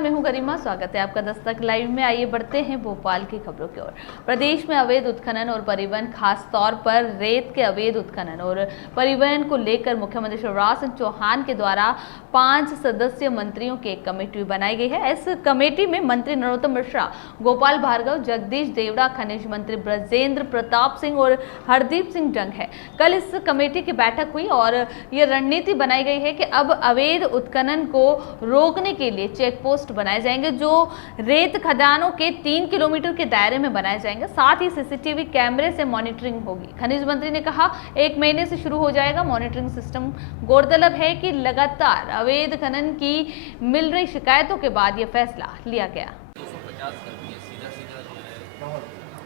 मैं हूं गरिमा। स्वागत है आपका दस्तक लाइव में। आइए बढ़ते हैं भोपाल की खबरों की ओर। प्रदेश में अवैध उत्खनन और परिवहन, खास तौर पर रेत के अवैध उत्खनन और परिवहन को लेकर मुख्यमंत्री शिवराज सिंह चौहान के द्वारा 5 सदस्यीय मंत्रियों की एक कमेटी बनाई गई है। इस कमेटी में मंत्री नरोत्तम मिश्रा, गोपाल भार्गव, जगदीश देवड़ा, खनिज मंत्री ब्रजेंद्र प्रताप सिंह और हरदीप सिंह डंग है। कल इस कमेटी की बैठक हुई और ये रणनीति बनाई गई है कि अब अवैध उत्खनन को रोकने के लिए चेक पोस्ट बनाए जाएंगे, जो रेत खदानों के 3 किलोमीटर के दायरे में बनाए जाएंगे। साथ ही सीसीटीवी कैमरे से मॉनिटरिंग होगी। खनिज मंत्री ने कहा 1 महीने से शुरू हो जाएगा मॉनिटरिंग सिस्टम। गौरतलब है कि लगातार अवैध खनन की मिल रही शिकायतों के बाद यह फैसला लिया गया।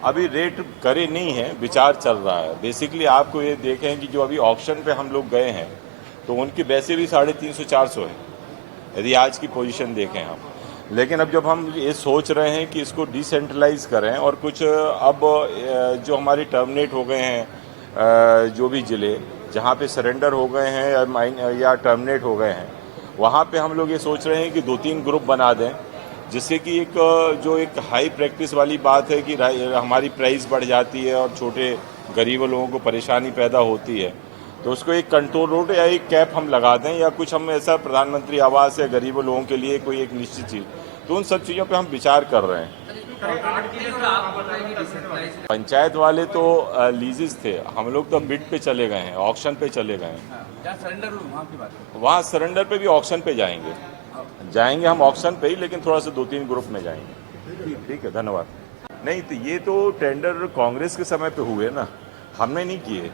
अभी रेट करे नहीं है, विचार चल रहा है। बेसिकली आपको ये देखें कि जो अभी ऑक्शन पे हम लोग गए हैं तो उनकी वैसे भी 350-400 है, यदि आज की पोजीशन देखें हम। लेकिन अब जब हम ये सोच रहे हैं कि इसको डिसेंट्रलाइज करें और कुछ अब जो हमारे टर्मिनेट हो गए हैं, जो भी ज़िले जहाँ पे सरेंडर हो गए हैं या टर्मिनेट हो गए हैं, वहाँ पे हम लोग ये सोच रहे हैं कि 2-3 ग्रुप बना दें, जिससे कि एक हाई प्रैक्टिस वाली बात है कि हमारी प्राइस बढ़ जाती है और छोटे गरीब लोगों को परेशानी पैदा होती है, तो उसको एक कंट्रोल रोड या एक कैप हम लगा दें, या कुछ हम ऐसा प्रधानमंत्री आवास या गरीब लोगों के लिए कोई एक निश्चित चीज़। तो उन सब चीज़ों पे हम विचार कर रहे हैं। पंचायत वाले तो लीजेस थे, हम लोग तो बिड पे चले गए हैं, ऑक्शन पे चले गए हैं। वहाँ सरेंडर पे भी ऑक्शन पे जाएंगे हम ऑक्शन पे ही, लेकिन थोड़ा सा 2-3 ग्रुप में जाएंगे। ठीक है, धन्यवाद। नहीं तो ये तो टेंडर कांग्रेस के समय पे हुए ना, हमने नहीं किए।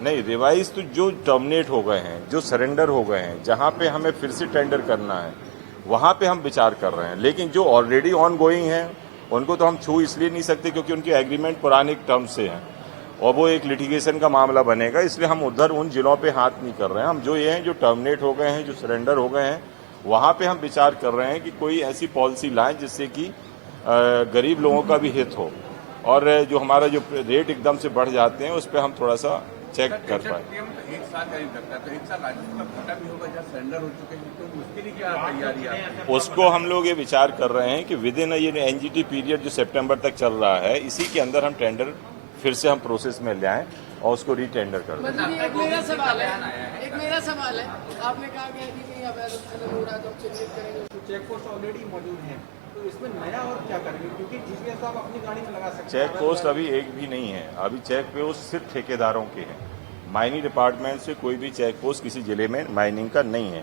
नहीं, रिवाइज तो जो टर्मिनेट हो गए हैं, जो सरेंडर हो गए हैं, जहाँ पे हमें फिर से टेंडर करना है, वहाँ पे हम विचार कर रहे हैं। लेकिन जो ऑलरेडी ऑन गोइंग हैं उनको तो हम छू इसलिए नहीं सकते क्योंकि उनके एग्रीमेंट पुराने टर्म से हैं और वो एक लिटिगेशन का मामला बनेगा, इसलिए हम उधर उन जिलों पे हाथ नहीं कर रहे हैं। हम जो ये हैं, जो टर्मिनेट हो गए हैं, जो सरेंडर हो गए हैं, वहाँ पे हम विचार कर रहे हैं कि कोई ऐसी पॉलिसी लाएं जिससे कि गरीब लोगों का भी हित हो और जो हमारा जो रेट एकदम से बढ़ जाते हैं उस पर हम थोड़ा सा चेक कर पाए। एक साल करीब लगता है, तो एक साल राजस्व का घाटा भी होगा जहाँ सरेंडर हो चुके हैं, तो उसके लिए क्या तैयारी है? उसको हम लोग ये विचार कर रहे हैं कि विद इन ये एनजीटी पीरियड जो सितंबर तक चल रहा है, इसी के अंदर हम टेंडर फिर से हम प्रोसेस में ले आएं और उसको रीटेंडर कर दें। एक मेरा सवाल है, आपने कहा कि अवैध उत्खनन हो रहा है तो चिन्हित करेंगे। चेक पोस्ट ऑलरेडी मौजूद है, तो इसमें नया और क्या करेंगे? क्योंकि जिसमें आप अपनी गाड़ी में लगा सकते हैं। चेक पोस्ट अभी एक भी नहीं है। अभी चेक पोस्ट सिर्फ ठेकेदारों के हैं। माइनिंग डिपार्टमेंट से कोई भी चेक पोस्ट किसी जिले में माइनिंग का नहीं है।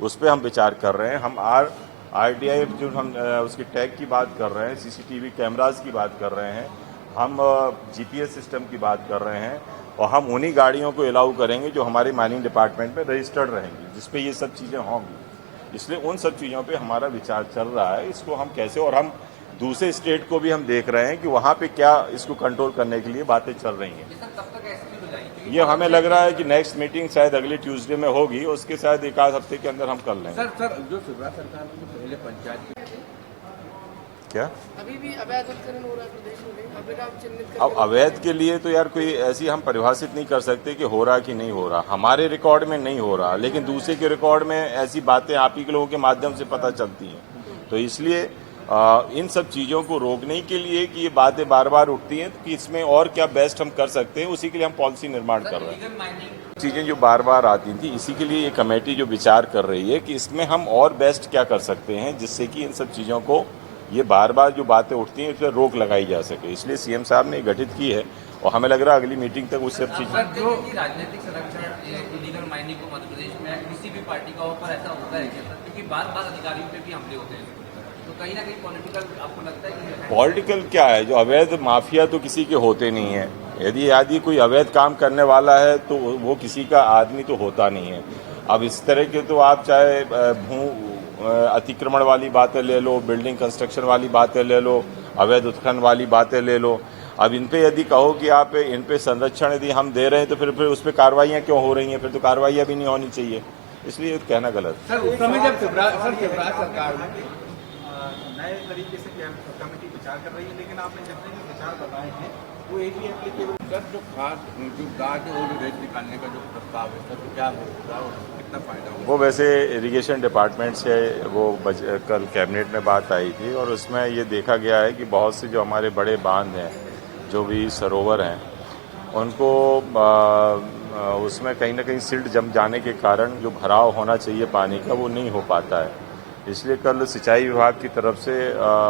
उस पर हम विचार कर रहे हैं। हम RTI जो हम उसकी टैग की बात कर रहे हैं, CCTV कैमराज की बात कर रहे हैं, हम GPS सिस्टम की बात कर रहे हैं और हम उन्हीं गाड़ियों को अलाउ करेंगे जो हमारे माइनिंग डिपार्टमेंट में रजिस्टर्ड रहेंगी, जिसपे ये सब चीज़ें होंगी। इसलिए उन सब चीज़ों पे हमारा विचार चल रहा है, इसको हम कैसे, और हम दूसरे स्टेट को भी हम देख रहे हैं कि वहाँ पे क्या इसको कंट्रोल करने के लिए बातें चल रही हैं। ये हमें लग रहा है कि नेक्स्ट मीटिंग शायद अगले ट्यूसडे में होगी, उसके शायद 1 हफ्ते के अंदर हम कर लेंगे। सर जो शिवराज सरकार ने पहले पंचायत क्या अभी भी अवैध उत्खनन हो रहा है प्रदेश में, अभी आप चिन्हित अब अवैध के लिए तो यार कोई ऐसी हम परिभाषित नहीं कर सकते कि हो रहा कि नहीं हो रहा। हमारे रिकॉर्ड में नहीं हो रहा, लेकिन दूसरे के रिकॉर्ड में ऐसी बातें आप ही के लोगों के माध्यम से पता चलती हैं। तो इसलिए इन सब चीज़ों को रोकने के लिए कि ये बातें बार बार उठती हैं, कि इसमें और क्या बेस्ट हम कर सकते हैं, उसी के लिए हम पॉलिसी निर्माण कर रहे हैं। चीज़ें जो बार बार आती थी, इसी के लिए ये कमेटी जो विचार कर रही है कि इसमें हम और बेस्ट क्या कर सकते हैं, जिससे कि इन सब चीज़ों को, ये बार बार जो बातें उठती हैं, इस पर रोक लगाई जा सके। इसलिए CM साहब ने गठित की है और हमें लग रहा है अगली मीटिंग तक उस सब चीज़ राजनीतिक संरक्षण इलीगल माइनिंग को मध्य प्रदेश में किसी भी पार्टी का ऊपर ऐसा होता है क्या? क्योंकि बार बार अधिकारियों पे भी हमले होते हैं, तो कहीं ना कहीं पॉलिटिकल आपको लगता है कि पॉलिटिकल क्या है? जो अवैध माफिया तो किसी के होते नहीं है। यदि कोई अवैध काम करने वाला है तो वो किसी का आदमी तो होता नहीं है। अब इस तरह के तो आप चाहे भू अतिक्रमण वाली बातें ले लो, बिल्डिंग कंस्ट्रक्शन वाली बातें ले लो, अवैध उत्खनन वाली बातें ले लो। अब इन पे यदि कहो कि आप इन पे संरक्षण यदि हम दे रहे हैं तो फिर उस पर कार्रवाइयाँ क्यों हो रही हैं? फिर तो कार्रवाइयाँ भी नहीं होनी चाहिए, इसलिए कहना गलत। सर उस समय जब शिवराज सरकार नए तरीके से कमेटी विचार कर रही है, लेकिन आपने जितने भी विचार बताए हैं वो एक ही एप्लीकेबल। सर जो खास जो गाज और रेत निकालने का जो प्रस्ताव है सर क्या होगा और कितना फायदा होगा? वो वैसे इरिगेशन डिपार्टमेंट से वो कल कैबिनेट में बात आई थी और उसमें ये देखा गया है कि बहुत से जो हमारे बड़े बांध हैं, जो भी सरोवर हैं, उनको उसमें कहीं ना कहीं सिल्ट जम जाने के कारण जो भराव होना चाहिए पानी का वो नहीं हो पाता है। इसलिए कल सिंचाई विभाग की तरफ से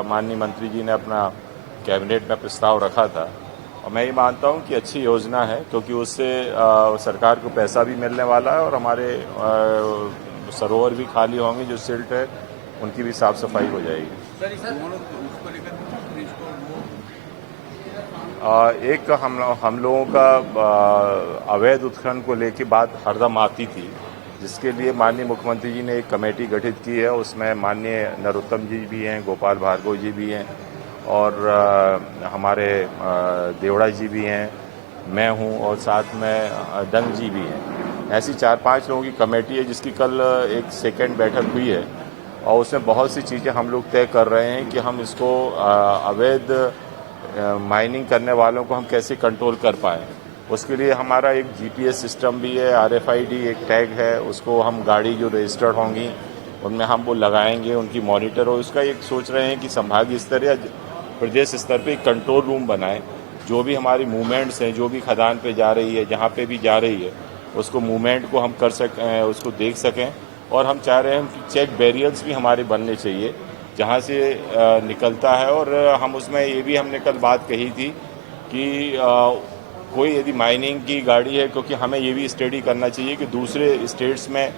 माननीय मंत्री जी ने अपना कैबिनेट में प्रस्ताव रखा था और मैं ये मानता हूँ कि अच्छी योजना है, क्योंकि उससे सरकार को पैसा भी मिलने वाला है और हमारे सरोवर भी खाली होंगे, जो सिल्ट है उनकी भी साफ सफाई हो जाएगी। सर इस दोनों उसको लेकर इसको एक हम लोगों का अवैध उत्खनन को लेकर बात हरदम आती थी, जिसके लिए माननीय मुख्यमंत्री जी ने एक कमेटी गठित की है। उसमें माननीय नरोत्तम जी भी हैं, गोपाल भार्गव जी भी हैं और हमारे देवड़ा जी भी हैं, मैं हूं और साथ में दंग जी भी हैं। ऐसी 4-5 लोगों की कमेटी है जिसकी कल एक सेकंड बैठक हुई है और उसमें बहुत सी चीज़ें हम लोग तय कर रहे हैं कि हम इसको अवैध माइनिंग करने वालों को हम कैसे कंट्रोल कर पाएँ। उसके लिए हमारा एक GPS सिस्टम भी है, RFID एक टैग है, उसको हम गाड़ी जो रजिस्टर्ड होंगी उनमें हम वो लगाएंगे, उनकी मॉनिटर हो। उसका एक सोच रहे हैं कि संभागीय स्तर या प्रदेश स्तर पे एक कंट्रोल रूम बनाएं, जो भी हमारी मूवमेंट्स हैं, जो भी खदान पे जा रही है, जहाँ पे भी जा रही है, उसको मूवमेंट को हम कर सकें, उसको देख सकें। और हम चाह रहे हैं कि चेक बैरियर्स भी हमारे बनने चाहिए जहाँ से निकलता है। और हम उसमें ये भी हमने कल बात कही थी कि कोई यदि माइनिंग की गाड़ी है, क्योंकि हमें ये भी स्टडी करना चाहिए कि दूसरे स्टेट्स में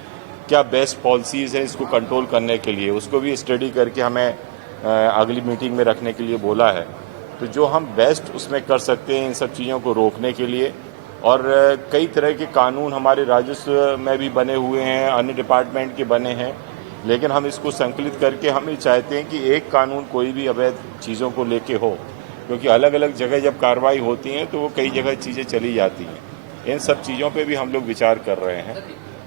क्या बेस्ट पॉलिसीज़ है इसको कंट्रोल करने के लिए, उसको भी स्टडी करके हमें अगली मीटिंग में रखने के लिए बोला है। तो जो हम बेस्ट उसमें कर सकते हैं इन सब चीज़ों को रोकने के लिए, और कई तरह के कानून हमारे राजस्व में भी बने हुए हैं, अन्य डिपार्टमेंट के बने हैं, लेकिन हम इसको संकलित करके हम ये चाहते हैं कि एक कानून कोई भी अवैध चीज़ों को लेके हो, क्योंकि अलग अलग जगह जब कार्रवाई होती हैं तो वो कई जगह चीज़ें चली जाती हैं। इन सब चीज़ों पे भी हम लोग विचार कर रहे हैं।